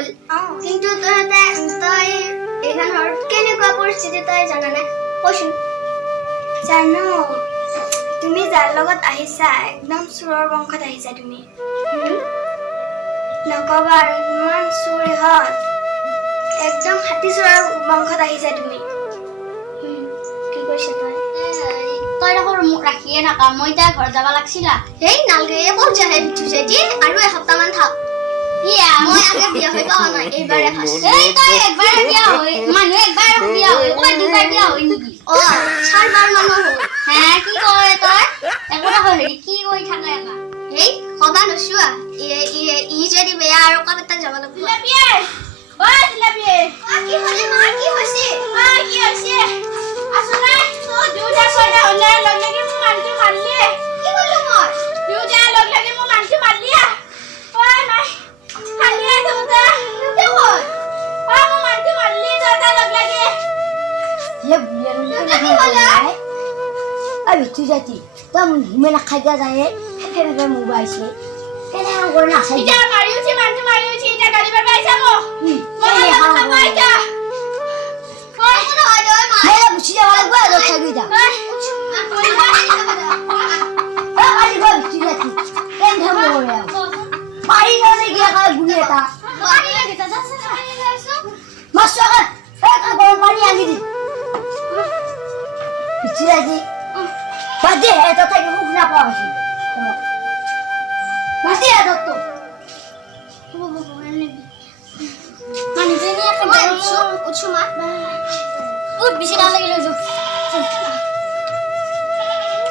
হ'ল কিন্তু তই এইখন ঘৰত কেনেকুৱা পৰিস্থিতি তই জানা নাই কচোন জানো তুমি যাৰ লগত আহিছা একদম চোৰৰ বংশত আহিছা তুমি নকবা আৰু ইমান চোৰ ইহঁত একদম হাতী চোৰৰ বংশত আহিছা তুমি কি কৈছা তই দেখোন মোক ৰাখিয়ে থাকা মই তাৰ ঘৰত যাব লাগছিলা হেই নালগে ক'ত যাহে বিঠু যেতি আৰু এসপ্তাহমান থাক মই আগে বিয়া হৈ যোৱা নাই এইবাৰে ফাৰ্ষ্ট এই তই একবাৰ বিয়া হৈ মানুহ একবাৰ বিয়া হৈ কই দুবাৰ বিয়া হৈ নেকি চাৰবাৰ মানুহ হে কি কৰে তই একবাৰ হেৰি কি কৰি থাকে একা হেই কবা নচুৱা ই যদি বেয়া আৰু কাকটা যাব লাগিব দিলাবিয়ে ঐ দিলাবিয়ে কি হলে মা কি হৈছে কি হৈছে আসলে তো দুটা ছয়টা হলে লগ লাগি মোক মানটো মারলি কি করলো মই দুটা লগ লাগি মোক মানটো মারলি ওই নাই খালিয়ে দুটা কি কই মোক মানটো মারলি দুটা লগ লাগি ये बुलिया কি হলে अभी तू जाती तब मैं ना खाई जाए फिर मैं मोबाइल से केने करना सही ইটা মারিউছি মানটো মারিউছি ইটা গাড়ি বার পাইছা মো মই না পাইছা কই কোন হয় ওই মা मैं बुझी जा वाला बात रखा गया अरे बात तू जाती केन हम हो रहा पानी ने गया का बुलिया था পানি লাগে তা যাচ্ছে मस्त का एक गरम पानी आ गई बुझी जाती बादे है तो तक भूख ना पाओगी बादे है तो মানে জেনে একটা উৎসু মা উঠ বেশি না লাগিলে যো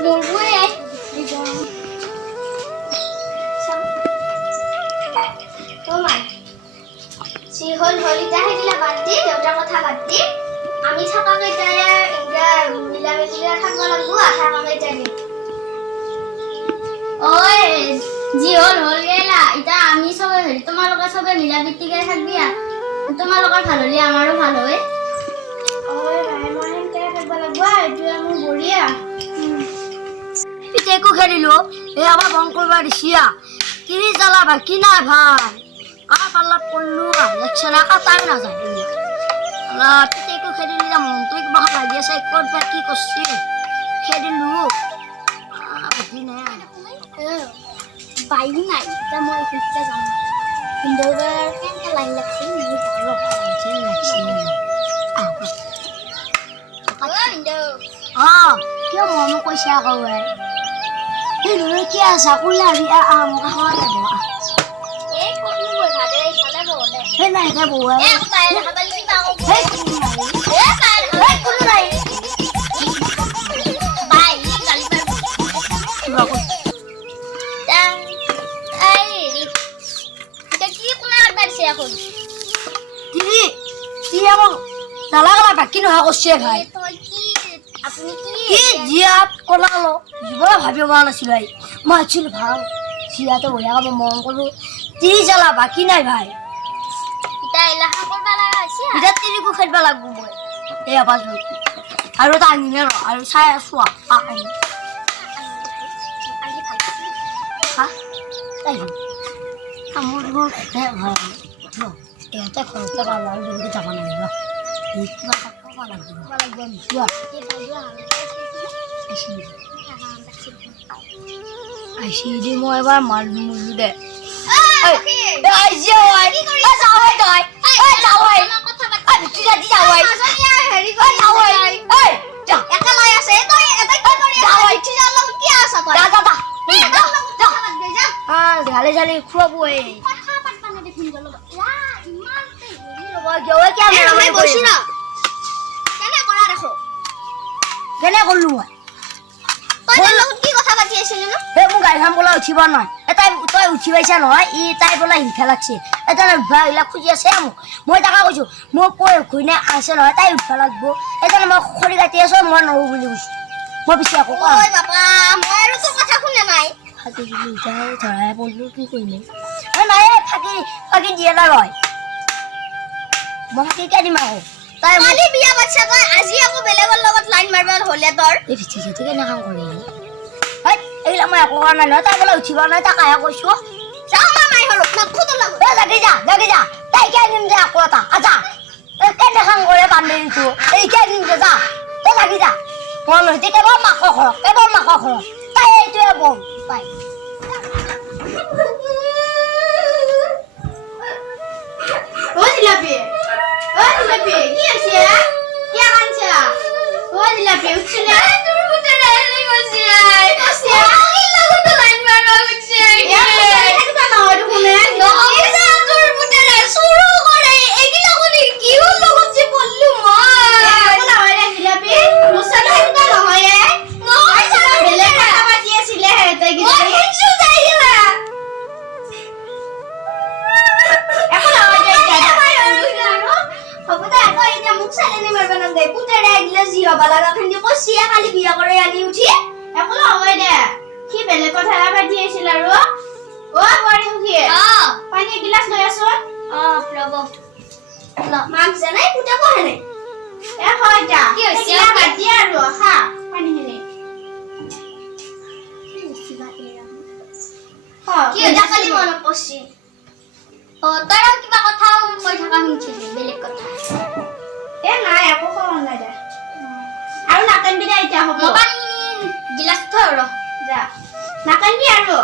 বলবই আই ও মা সি হল হলিতা হেদিলা বাদ দি দেউতাৰ কথা বাদ দি আমি থাকা কেইটাই ইংগা মিলা মিলিয়া থাকব লাগবো আশা কেইটাই ওই জি হল হল গেলা ইটা আমি সবে হেৰি তোমালোকে সবে মিলা প্ৰীতিকে থাকবিয়া তোমালোকৰ ভাল হলি আমাৰো ভাল হয় ঐ ভাই মই হেনকে থাকিব লাগিব এইটো আমি বঢ়িয়া পিতে को খেলিলো এই আবার বং করবা দিছিয়া কিনি জ্বালা বাকি না ভাই কা পাল্লাত পড়লু দেখছ না কাটাই না যায় আলা পিতে को খেলিলি যা মন তো কিবা লাগি আছে করবা কি করছি খেলিলু বাকি না বাইক নাই তা মই ফিরতে যাম কিন্তু কেনকে লাইন লাগছে নি ভালো লাগছে লাগছে কিয় মন কৈছা কওৱে এই লৈ কি আছা কুলাৰি মোক খাৱা যাব এই কোন বল ভাদে খালে বলে হে নাই কে বউৱে এ তাই হাবালি বাও হে এ তাই হে কোন নাই বাই গালি পার তা আই রে এটা কি কোন আড়বারছে এখন দিদি কি আমক নালা গলা বাকি নহয় কৈছে ভাই তুই কি আপনি কি কি জিয়াত কলালো জীবন ভাবিব পৰা নাছিলো আই মই আছিল ভাল জিয়াতে বঢ়িয়া কাম মন কৰো তিনি জ্বালা বাকি নাই ভাই এটা এলাকা কৰবা লাগা আছে এতিয়া তিনিকো খেলিব লাগব মই এই আবাজ আৰু এটা আনিলে ৰ আৰু চাই আছো আনি আজি ভাল হা তাই আমার ঘর ভালো ন এটা খরচটা ভালো আর যদি যাব না এই কিবা টাকা লাগবে লাগবে চুয়া এই বাজুয়া আইসি দি মই এবার মারলু মুলু দে এই এই যে ওই যাওই তই এই যাওই কথা বাত আই তুই যাদি যাওই মাজনিয়া হেৰি এই যাওই এই যা একা লাই আছে তই এটা কি কৰি যাওই ঠিক আলো কি আছে তই যা যা যা কথা বাত গৈ যা জালে জালে খুৱাবো এই কথা পাতবা না দেখুন গল ইয়া ইমান হেৰি লগৰ গৈ কি আমি মই গৈছো না কেনে কৰা দেখো কেনে কৰলু মই তই লগত কি কথা পাতি আছিল ন হে মোক গাড়ীখন বোলা উঠিব নহয় এটাই তই উঠি পাইছা নহয় ই তাই বোলা হিংসা লাগছে এটা ভাইলা খুজি আছে মোক মই তাকা কৈছো মোক কৈ ঘুইনে আছে নহয় তাই উঠবা লাগব এটা মই খৰি কাটি আছো মই নহব বুলি কৈছো মই পিছে আকৌ ঐ বাবা মই আৰু তোৰ কথা শুনে নাই ফাঁকি দিলি যাই ধৰাই পড়লো কি কৰিলে নাই ফাঁকি ফাঁকি দিয়ে না ৰয় মই ফাঁকি কে দিম আকৌ তাই কালি বিয়া বাচ্চা তই আজি আকৌ বেলেগৰ লগত লাইন মাৰবাৰ হলে তোৰ এই পিছে যেতে কেনে কাম কৰি এইলা মই একো কৰা নাই নহয় তাই বোলে উঠিব নাই তাক আহে কৈছো যা আমাৰ মাই হল না খুদ লাগ জাগি যা তাই কে দিম যে আকৌ এটা আজা কেনে খাং কৰে বান্ধি দিছো এই কে দিম যে যা তই লাগি যা মই নহতি কেৱল মাক ঘৰ তাই এইটোৱে বল পাই ও জিলাপি কি আছে কি আনছে ও জিলাপি উঠছিলে তোর মুতে রাইলে গছিলাই কসে কি লাগু তো লাইন মারবা উঠছে এটা তো না হইলো কোনে নইসা তোর মুতে রে শুরু করে এগুলা বলি কি হলো হচ্ছে বললু মই বলা হয় জিলাপি মুসালা এটা না হয় নইসা বেলে কথা বাজিয়েছিলে তাই কি কিছু যাই না এখন আওয়াজ হবদা আকৌ এতিয়া মোক চালেনি মাৰবা নাংগে পুতেৰে আইলা জি হবা লাগা খান্দি কছিয়া কালি বিয়া কৰে আনি উঠি একলা হয় দে কি বেলে কথা বাজি আছিল আৰু ও বৰি হুকি পানী গিলাস লৈ আছো ৰব মাক জানাই পুতে কহে নাই এ হয়টা কি হৈছে কাটি আৰু হা পানী হেনে কি এটা কালি মনত পছি তই কিবা কথা কৈ থাকা শুনছিলি বেলেগ কথা এ নাই একো কোৱা নাই দে আৰু নাকান্দি দে এতিয়া হ'ব পানী গিলাস থ ৰ যা নাকান্দি আৰু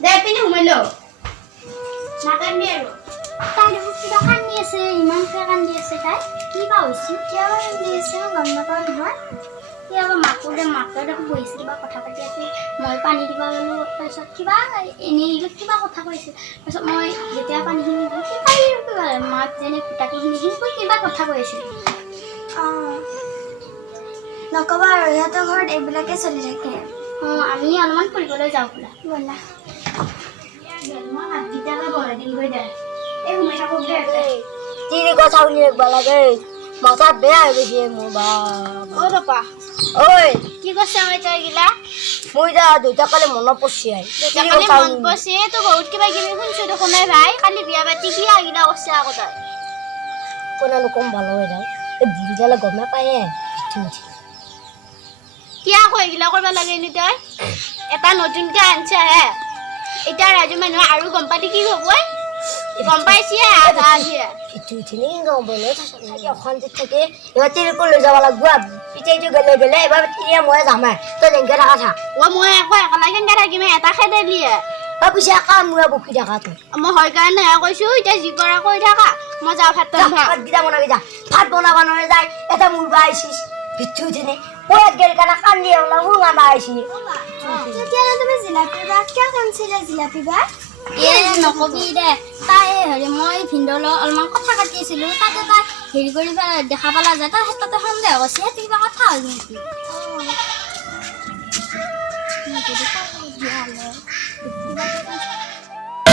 দে পিনে ঘুমাইলো নাকান্দি আৰু তাই দেখোন কিবা কান্দি আছে ইমানকে কান্দি আছে তাই কি বা হৈছে কিয় কান্দি আছে গম নাপাওঁ নহয় মাকে দেখোন বহিছে কিবা কথা পাতি আছে মই পানী দিব গ'লো তাৰপিছত কিবা এনেই কিবা কথা কৈছিল তাৰপিছত মই যেতিয়া পানীখিনি মাক যেনে কুটাকিখিনি কিবা কথা কৈ আছিল নকবা আৰু ইহঁতৰ ঘৰত এইবিলাকে চলি থাকে আমি অলপমান ফুৰিবলৈ যাওঁ বোলা ব'লা মই ভাতকেইটাকে বনাই দিম গৈ দে এই সোমাই থাকক দে তিৰি কথা শুনি একবাৰ লাগে মাথা বেয়া হৈ গৈছে মোৰ অ পাপা ঐ কি কৈছে আমি তই গিলা মই যা দুটা কালি মনত পৰছি কালি মন পছে তো বহুত কিবা কিবি শুনছো দেখোন নাই ভাই কালি বিয়া পাতি কি আগিলা কৈছে আকৌ তই কোনানো কম ভালো হৈ যায় এই বুঢ়ীডালে গমে পায়ে কি আকৌ এগিলা কৰিব লাগে নি তই এটা নতুনকে আনছে হে এতিয়া ৰাজু মানুহ আৰু গম পাতি কি হ'ব গম পাইছি আধা আধিয়ে ইটো গম বলে থাকে অশান্তিত থাকে এবার তিৰিকো লৈ যাব লাগব পিঠাইটো গেলে এবাৰ তিৰিয়ে মই যামে তই যেনকে থাকা থাক মই আকৌ একেলা কেনেকে থাকিম এটা খেদে দিয়ে পিছে কাম মোৰে বকি থাকা তই মই হয় কাৰণে কৈছো এতিয়া যি কৰা কৈ থাকা মই যাওঁ ভাত ভাতকেইটা বনাবি যা ভাত বনাব নোৱাৰে যায় এটা মুৰ্বা আহিছিস পিঠু উঠিনে পয়াত গেল কাৰণে কান্দি ওলা শুঙাবা আহিছি তেতিয়াহ'লে তুমি জিলাপি বা কিয় কান্দিছিলা জিলাপি বা নকবি দে তাই হেৰি মই ভিনদেউৰ লগত অলপমান কথা পাতি আছিলো তাতে তাই হেৰি কৰি দেখা পালা যে তাই তাতে সন্দেহ কৰিছে সেইটো কিবা কথা হ'ল নেকি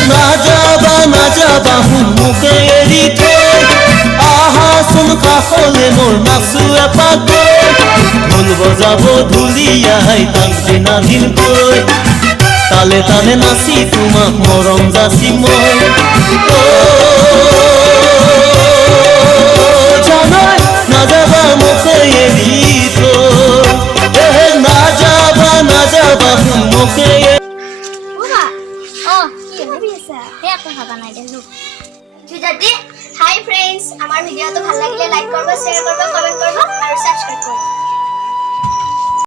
না যাবা মুখে এৰি থৈ আহাচোন কাষলে মোৰ নাচো এপাক ঢোল বজাব ঢুলিয়াই তাংচি নাহিলকৈ তালে তালে নাচি তোমাক মৰম যাচি মই জানাই নাযাবা মুখে এৰি থৈ নাযাবা মুখে হাই ফ্ৰেণ্ডছ আমাৰ ভিডিঅ'টো ভাল লাগিলে লাইক কৰিব শ্বেয়াৰ কৰিব কমেণ্ট কৰিব আৰু ছাবস্ক্ৰাইব কৰিব